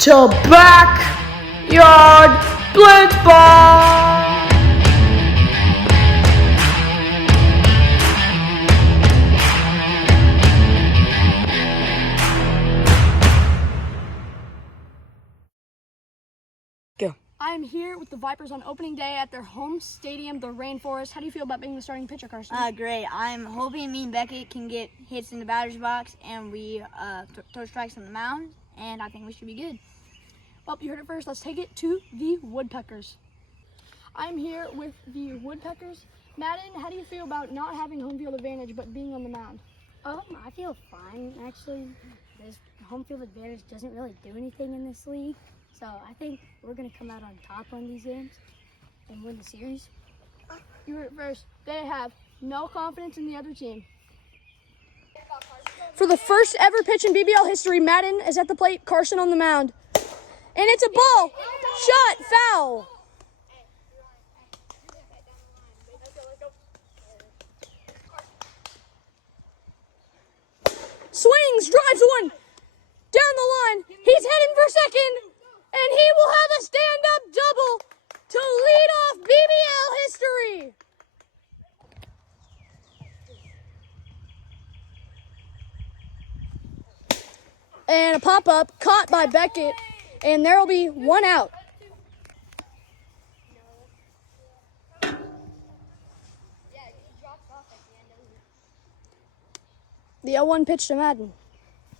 to backyard blitz ball. Go. I'm here with the Vipers on opening day at their home stadium, the Rainforest. How do you feel about being the starting pitcher, Carson? Great. I'm hoping me and Beckett can get hits in the batter's box and we throw strikes on the mound, and I think we should be good. Well, you heard it first. Let's take it to the Woodpeckers. I'm here with the Woodpeckers. Madden, how do you feel about not having home field advantage but being on the mound? I feel fine, actually. This home field advantage doesn't really do anything in this league. So I think we're going to come out on top on these games and win the series. You heard it first. They have no confidence in the other team. For the first ever pitch in BBL history, Madden is at the plate, Carson on the mound. And it's a ball. Shot, foul. Swings, drives one. Down the line. He's heading for second. And he will have a stand-up double to lead off BBL history. And a pop-up caught by Beckett, and there will be one out. The 0-1 pitch to Madden.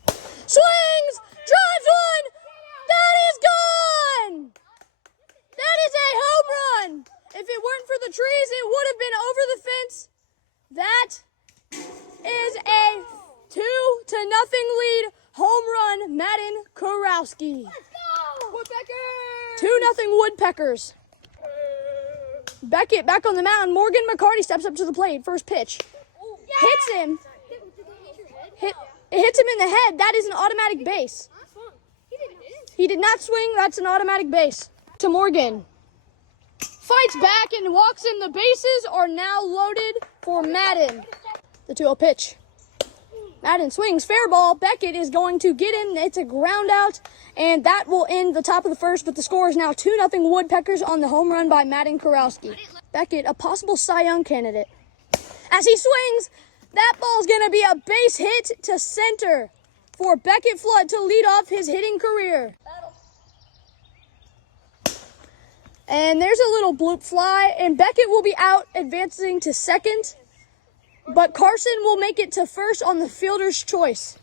Swings! Drives one! That is gone! That is a home run! If it weren't for the trees, it would have been over the fence. That is a 2-0 lead home run, Madden Kurowski. Let's go! Woodpeckers! 2-0 Woodpeckers. Beckett back on the mound. Morgan McCarty steps up to the plate. First pitch. Hits him. It hits him in the head. That is an automatic base. He did not swing. That's an automatic base. To Morgan. Fights back and walks in. The bases are now loaded for Madden. The 2-0 pitch. Madden swings. Fair ball. Beckett is going to get in. It's a ground out. And that will end the top of the first. But the score is now 2-0 Woodpeckers on the home run by Madden Kurowski. Beckett, a possible Cy Young candidate. As he swings, that ball's going to be a base hit to center for Beckett Flood to lead off his hitting career. And there's a little bloop fly, and Beckett will be out advancing to second, but Carson will make it to first on the fielder's choice.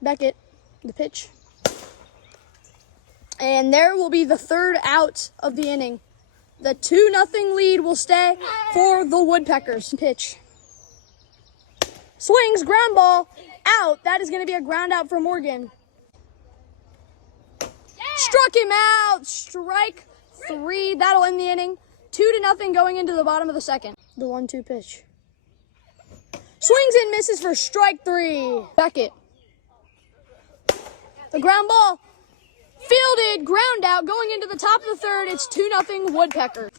Beckett, the pitch. And there will be the third out of the inning. The 2-0 lead will stay for the Woodpeckers. Pitch. Swings, ground ball, out. That is going to be a ground out for Morgan. Struck him out. Strike 3. That'll end the inning. 2-0 going into the bottom of the second. The 1-2 pitch. Swings and misses for strike 3. Beckett. The ground ball. Fielded, ground out. Going into the top of the third. It's 2-0 Woodpecker.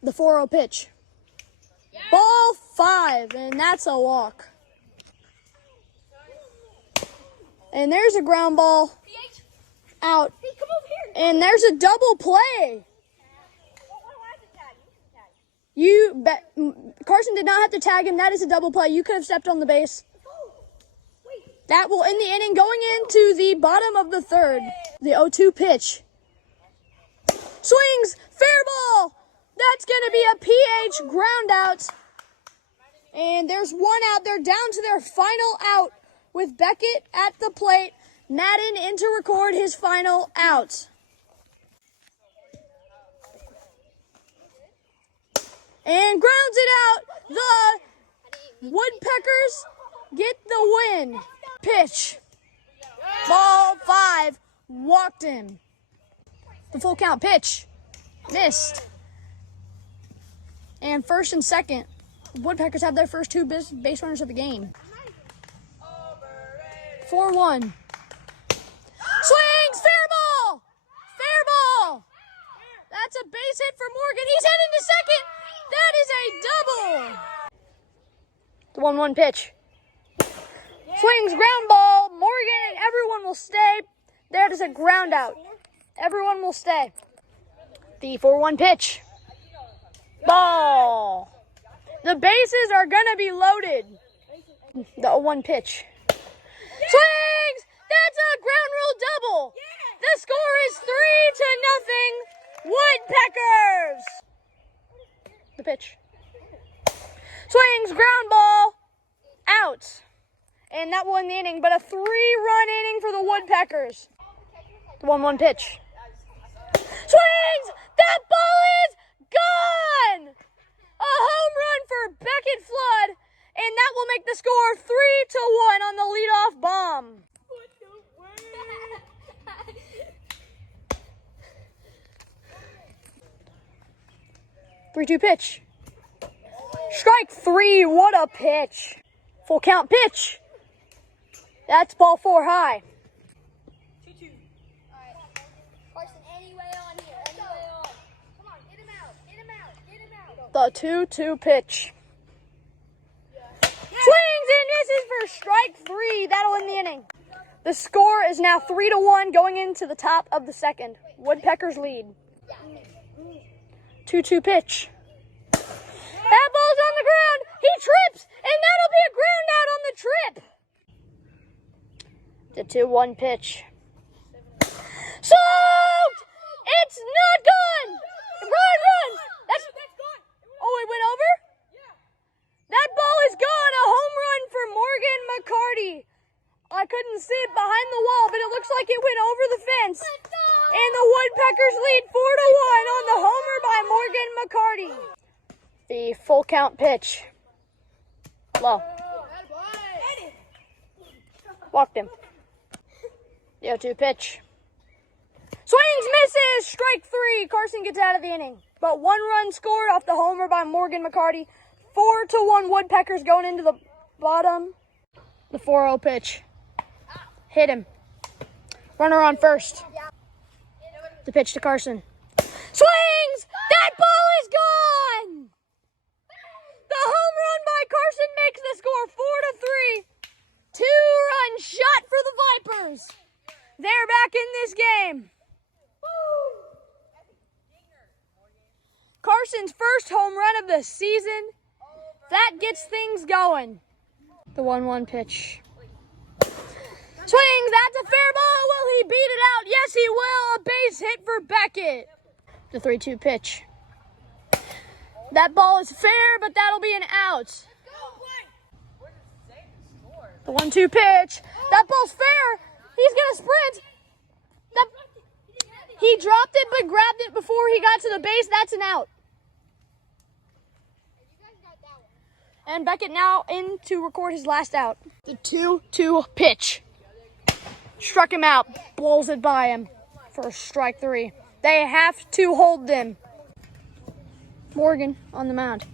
The 4-0 pitch. Ball 5, and that's a walk. And there's a ground ball out. And there's a double play. Carson did not have to tag him. That is a double play. You could have stepped on the base. That will end the inning going into the bottom of the third. The 0-2 pitch. Swings. Fair ball. That's going to be a PH ground out. And there's one out. They're down to their final out with Beckett at the plate. Madden in to record his final out. And grounds it out. The Woodpeckers get the win. Pitch. Ball 5. Walked him. The full count pitch. Missed. And first and second. Woodpeckers have their first 2 base runners of the game. 4-1. Swings. Fair ball. Fair ball. That's a base hit for Morgan. He's heading to second. That is a double. The 1-1 pitch. Swings, ground ball. Morgan and everyone will stay. That is a ground out. Everyone will stay. The 4-1 pitch. Ball. The bases are going to be loaded. The 0-1 pitch. Swings! That's a ground rule double. The score is 3-0. Woodpeckers. The pitch. Swings, ground ball, out. And that won the inning, but a 3-run inning for the Woodpeckers. The 1-1 pitch. Swings! That ball is gone! A home run for Beckett Flood, and that will make the score 3-1 on the leadoff bomb. 3-2 pitch. Strike 3, what a pitch. Full count pitch. That's ball 4 high. 2-2. Carson, anyway on here. Anyway on. Come on, get him out. Get him out. Get him out. The 2-2 pitch. Swings and misses for strike 3. That'll end the inning. The score is now 3-1 going into the top of the second. Woodpeckers lead. 2-2 pitch. That ball's on the ground. He trips, and that'll be a ground out on the trip. The 2-1 pitch. Soaked! It's not gone! Run! That's oh, it went over? That ball is gone. A home run for Morgan McCarty. I couldn't see it behind the wall, but it looks like it went over the fence. And the Woodpeckers lead 4-1 on the homer by Morgan McCarty. The full count pitch. Low. Walked him. The 0-2 pitch. Swings, misses, strike 3. Carson gets out of the inning. But 1 run scored off the homer by Morgan McCarty. 4-1 Woodpeckers going into the bottom. The 4-0 pitch. Hit him. Runner on first. The pitch to Carson. Swings! That ball is gone! The home run by Carson makes the score 4-3. 2-run shot for the Vipers. They're back in this game. Carson's first home run of the season. That gets things going. The 1-1 pitch. Swings, that's a fair ball. Will he beat it out? Yes, he will. A base hit for Beckett. The 3-2 pitch. That ball is fair, but that'll be an out. The 1-2 pitch. That ball's fair. He's going to sprint. He dropped it but grabbed it before he got to the base. That's an out. And Beckett now in to record his last out. The 2-2 pitch. Struck him out. Blows it by him for strike 3. They have to hold them. Morgan on the mound.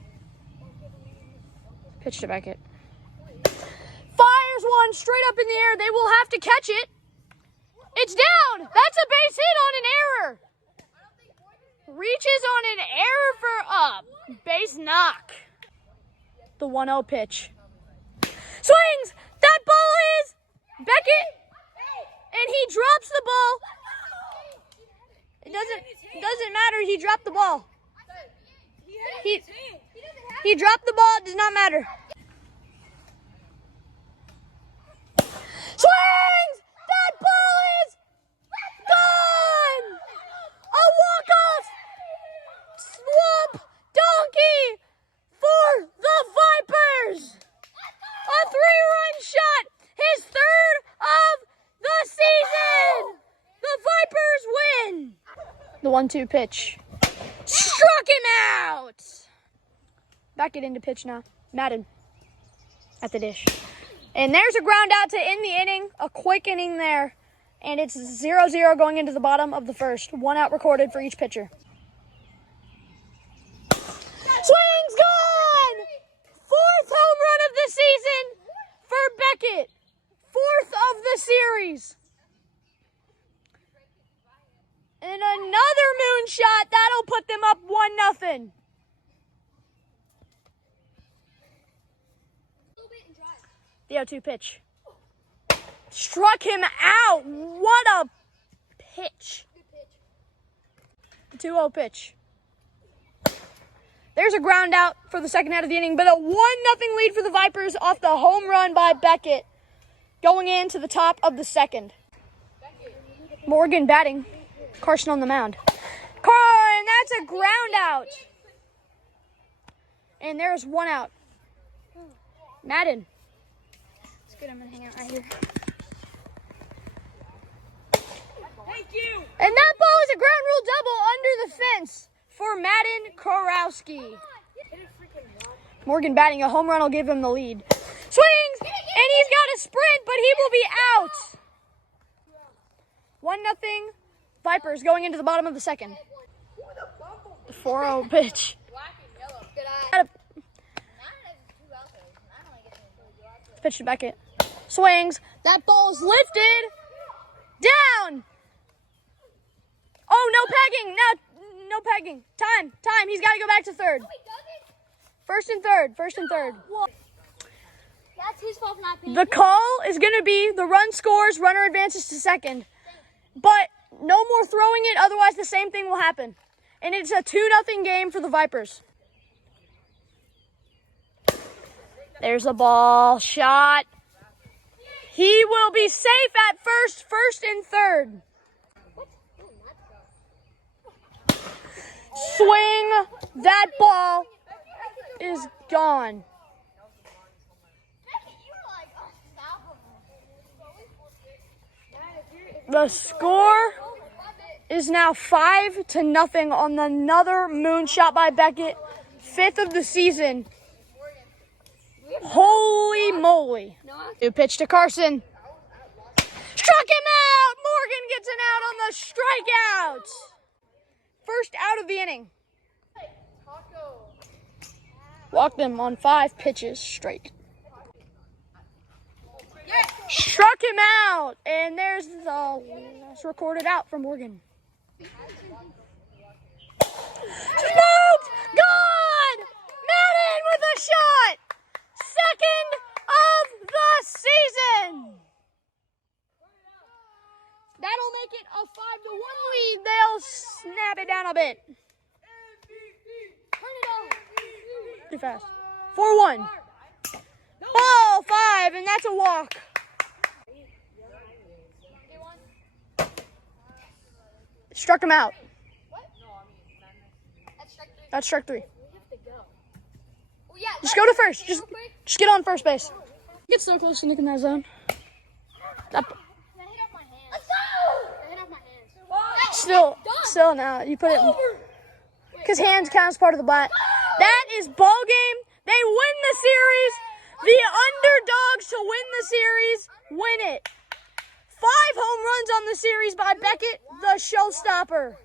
Pitch to Beckett. Fires one straight up in the air. They will have to catch it. It's down. That's a base hit on an error. Reaches on an error for a base knock. The 1-0 pitch. Swings. That ball is Beckett. And he drops the ball. It doesn't matter. He dropped the ball. He dropped the ball. It does not matter. Swings! That ball is gone! A walk-off swamp donkey for the Vipers! A 3-run shot! His third of the season! The Vipers win! The 1-2 pitch. Struck him out! Back it into pitch now. Madden at the dish. And there's a ground out to end the inning. A quick inning there. And it's 0-0 going into the bottom of the first. 1 out recorded for each pitcher. Swings gone! 4th home run of the season for Beckett. 4th of the series. And another moonshot. That'll put them up 1-0. The 0-2 pitch. Struck him out. What a pitch. 2-0 pitch. There's a ground out for the second out of the inning, but a 1-0 lead for the Vipers off the home run by Beckett going into the top of the second. Morgan batting. Carson on the mound. And that's a ground out. And there's 1 out. Madden. It's good. I'm gonna hang out right here. And that ball is a ground rule double under the fence for Madden Korowski. Morgan batting. A home run will give him the lead. Swings, and he's got a sprint, but he will be out. 1-0 Vipers going into the bottom of the second. 4-0 pitch. Pitch to Beckett. Swings. That ball is lifted. Down. Oh, no pegging. No pegging. Time. He's got to go back to third. First and third. That's his fault for not paying. The call is going to be the run scores, runner advances to second. But no more throwing it, otherwise the same thing will happen. And it's a 2-0 game for the Vipers. There's a ball shot. He will be safe at first and third. Swing. That ball is gone. The score is now 5-0 on another moonshot by Beckett, 5th of the season. Holy moly. New pitch to Carson. Struck him out. Morgan gets an out on the strikeout. First out of the inning. Walked him on 5 pitches straight. Struck him out, and there's the recorded out from Morgan. Smoked! Gone! Madden with a shot! Second of the season! That'll make it a 5-1 lead. They'll snap it down a bit. Too fast. 4-1. Ball 5, and that's a walk. Struck him out. That's strike 3. Just go to first. Just get on first base. Get so close to nicking that zone. Still now. You put it in. Because hands count as part of the bat. That is ball game. They win the series. The underdogs to win the series win it. 5 home runs on the series by Beckett, the showstopper.